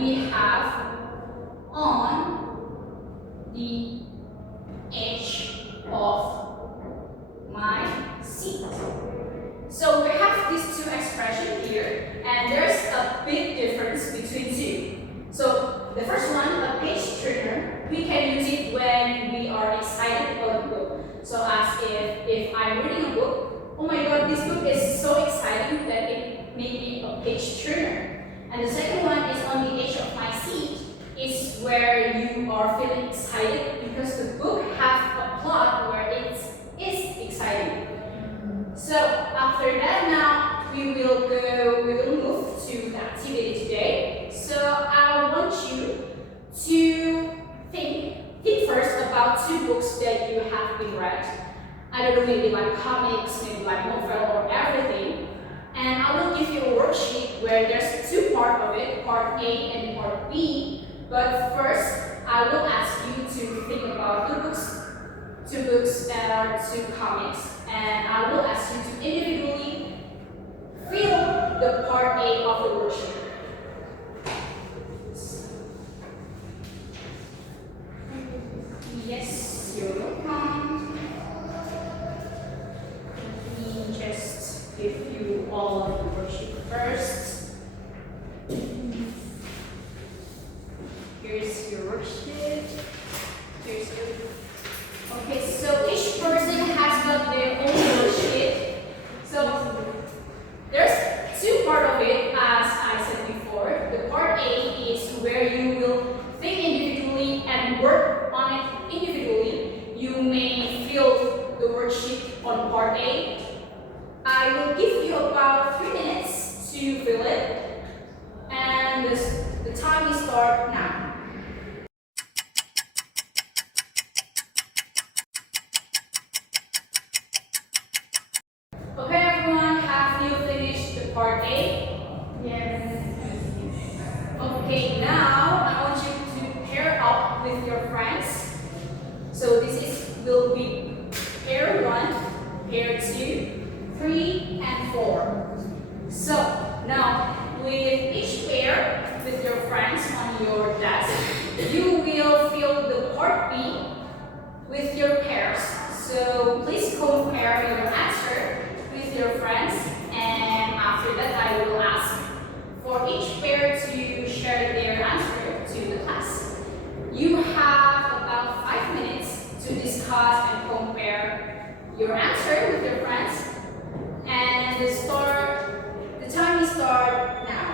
we have on the edge of my seat. So we have these two expressions here, and there's a big difference between two. So the first one, a page turner, we can use it when we are excited about a book. So as if I'm reading a book, oh my god, this book is so exciting that it made me a page turner. And the second one is on the edge of my seat, is where you are feeling excited because the book has a plot where it is exciting. So after that, now we will move to the activity today. So I want you to think first about two books that you have been read. I don't know, maybe like comics, maybe like novel or everything. And I will give you a worksheet where there's two parts of it, part A and part B. But first, I will ask you to think about two books that are two comics, and I will ask you to individually fill the part A of the worksheet. Yes, you're welcome. Let me just give you all of the worksheet first. Here's your worksheet. Here's your. Okay, so each person has got their own worksheet. So there's two parts of it, as I said before. The part A is where you will think individually and work on it individually. You may fill the worksheet on part A. I will give you about 3 minutes to fill it, and the time will start now. Okay, everyone, have you finished the part A? Yes. Okay, now I want you to pair up with your friends. So will be pair 1, pair 2, 3, and 4. So now with each pair with your friends on your desk, you will fill the part B with your pairs. So please compare your answer with your friends, and after that I will ask for each pair to share their answer to the class. You have about 5 minutes to discuss and compare your answer with your friends, and the time will start now.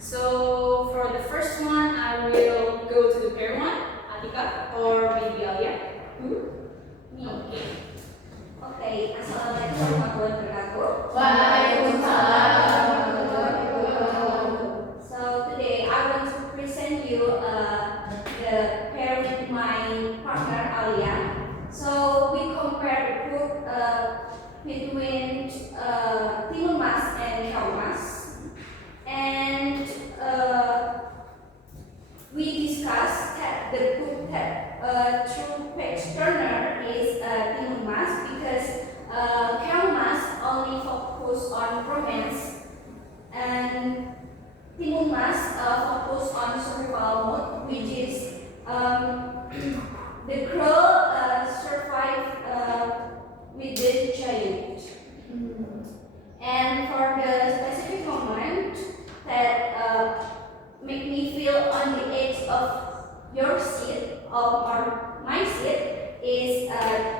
So for the first one, I will go to the pair 1, Atika or maybe Alia. Okay. Okay, Assalamualaikum warahmatullahi wabarakatuh. Waalaikumsalam warahmatullahi wabarakatuh. So today I want to present you the pair with my partner Aulia. So we compare the book between Timumas and Kaumas, and we discussed that the book that true page turner is Timumas because Kaumas romance, and Timun Mas focus on survival mode, which is the girl survive with the giant. And for the specific moment that make me feel on the edge of your seat or my seat is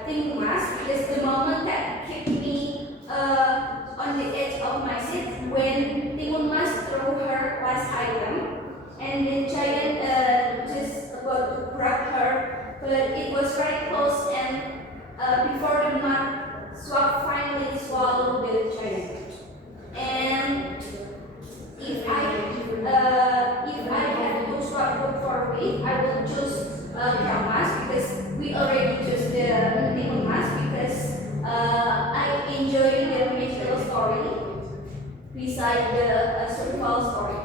Timun Mas, because the moment that keep me on the edge of my seat when Timun Mas threw her last item and the giant just about to grab her, but it was very close, and before the mud swap finally swallowed the giant. And if I have to swap group for me, I will choose Mas, because we already choose the Timun Mas, because I enjoy the magical story beside the survival story.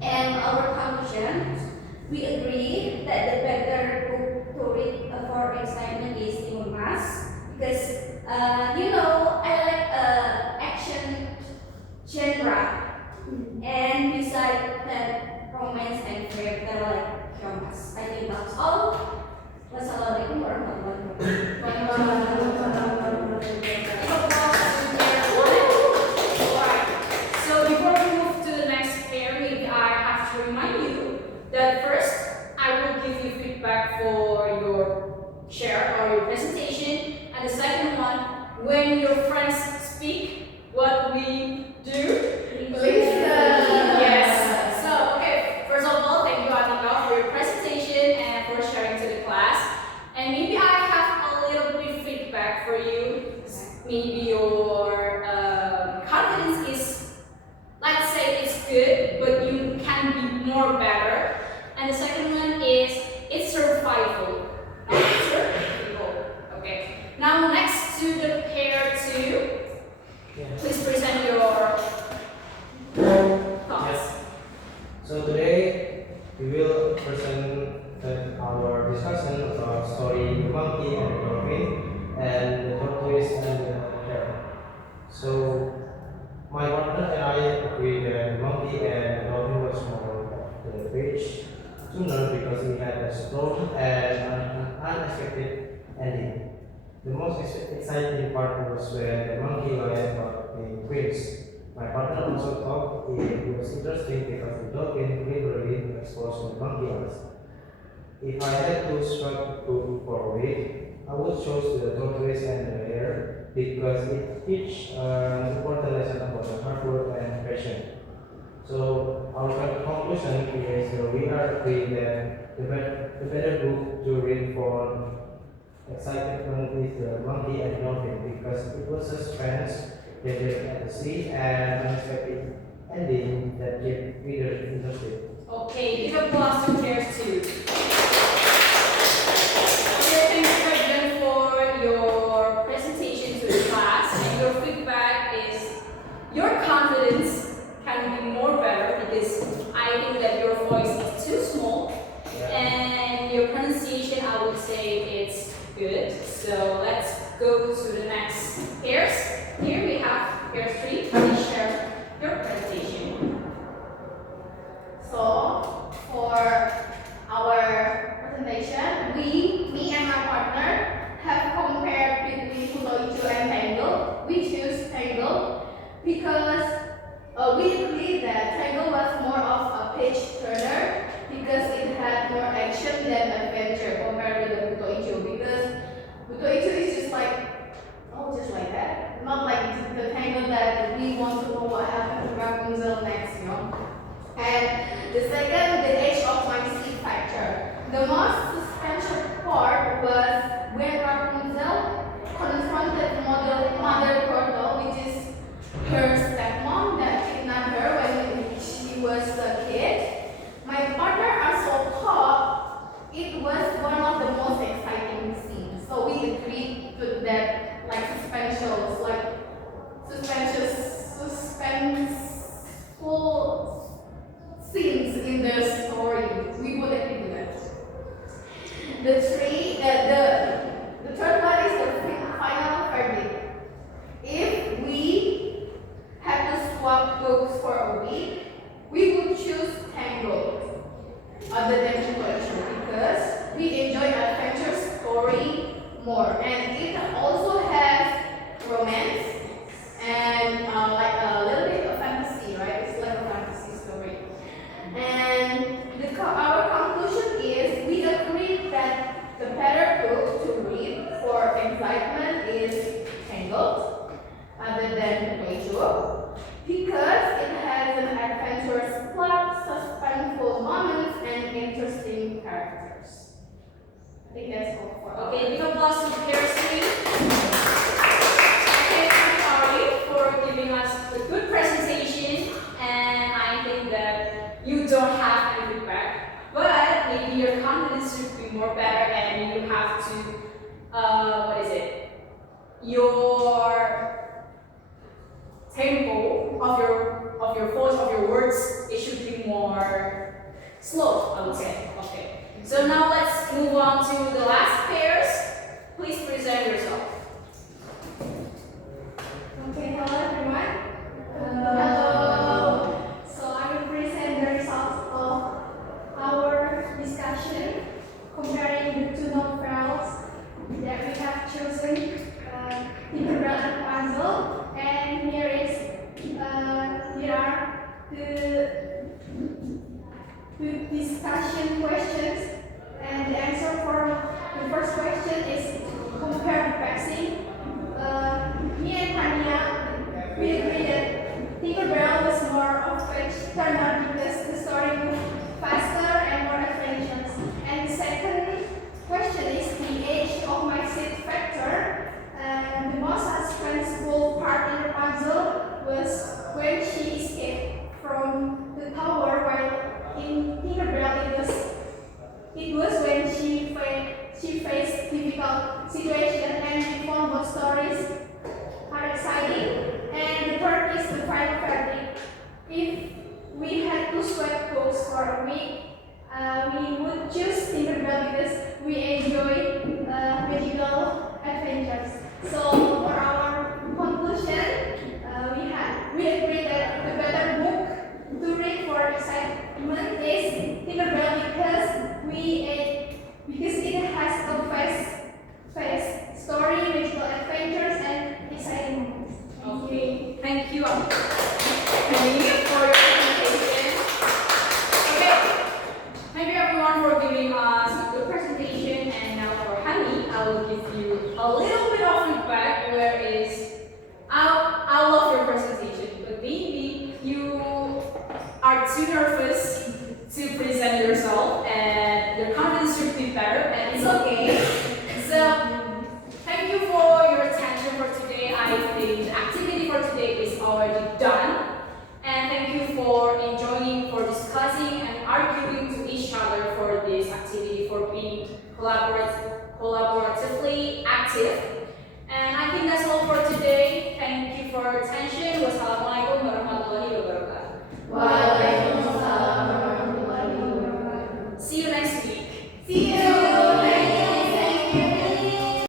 And our conclusion, we agree that the better book to read for excitement is Timun Mas, because I like action genre, and beside that romance and fairy tale like Mas. I think that's all. Wassalamualaikum warahmatullahi wabarakatuh. So before we move to the next pair, maybe I have to remind you that first I will give you feedback for your share or your presentation, and the second one, when your friends speak, what we do? Yes. So, okay, first of all, thank you, Atika, for your presentation and for sharing to the class. And maybe I have a little bit feedback for you. Maybe your confidence is, let's say it's good, but you can be more better. And the second one is, it's survival. Okay. Now, next to the pair two, please present your thoughts. Yes. So today we will present our discussion about story the monkey and the dolphin and the tortoise and the hare. So my partner and I agree that the monkey and the dolphin was more of the page sooner because we had a strong and an unexpected ending. The most exciting part was when the monkey learned about being twins. My partner also thought it was interesting because the dolphin cleverly exposed the monkey eyes. If I had to swap group for weight, I would choose the tortoise and the hare because it teaches an important lesson about hard work and passion. So our conclusion is we are agreed that the better book to read for excitement is the monkey and dolphin because it was suspense, danger at the sea, and unexpected ending that kept readers interested. Okay, give applause to pairs two. Okay, thank you again for your presentation to the class, and your feedback is your confidence can be more better because I think that your voice is too small, and your pronunciation I would say it's good. So let's go to the next pairs. Here we have pair three. Please share your presentation. So, for our presentation, me and my partner have compared between Pulau Ijo and Tangle. We choose Tangle because we agree that Tangle was more of a page turner because it had more action than adventure compared with the Pulau Ijo. Because Pulau Ijo is just like that, not like the Tangle that we want to know what happened to Rapunzel next, And the second, the age of my seat factor. The most substantial part was when Rapunzel confronted Mother Turtle, which is her stepmom that kidnapped her when she was a kid. My partner also thought it was one of the most exciting scenes. So we agreed to that, suspenseful scenes in the story. We would agree to that. books for a week, we would choose Tangled other than Pikachu because we enjoy adventure story more, and it also has romance and like a little bit of fantasy, right? It's like a fantasy story. And our conclusion is we agree that the better book to read for excitement is Tangled other than Pikachu because it has an adventurous plot, suspenseful moments, and interesting characters. I think that's all for Okay, big applause to Kerosene. Okay, I'm sorry for giving us a good presentation, and I think that you don't have any feedback, but maybe your confidence should be more better, and you have to, your tempo of your voice of your words, it should be more slow, I would say. Okay. So now let's move on to the last pairs. Please present yourself. Okay, hello everyone. So I will present the results of our discussion comparing the two novels that we have chosen, Tinkerbell and Puzzle. And here are the discussion questions. And the answer for the first question is compare the pacing. Me and Tanya, we agree that Tinkerbell was more of a turner because the story moved faster and more adventurous. And the second question is the age of my seat factor. The most suspenseful part in the puzzle was when she escaped from the tower, while in Tinkerbell it was when she faced difficult situations, and both stories are exciting. And the third is the final verdict. If we had to sweat books for a week, we would choose Tinkerbell because we enjoy magical adventures. So for our conclusion, we agree that the better book to read for excitement is Tinkerbell because it has a fast story, magical adventures, and exciting moments. Okay, thank you, Annie, for your presentation. Okay, thank you everyone for giving us a good presentation. And now for Hani, I will give you a little bit of feedback. I love your presentation, but maybe you are too nervous to present yourself, and your confidence should be better, and it's okay. So, thank you for your attention for today. I think the activity for today is already done. And thank you for enjoying, for discussing and arguing to each other for this activity, for being collaboratively active. And I think that's all for today. Thank you for your attention. Wassalamualaikum warahmatullahi wabarakatuh. Wow.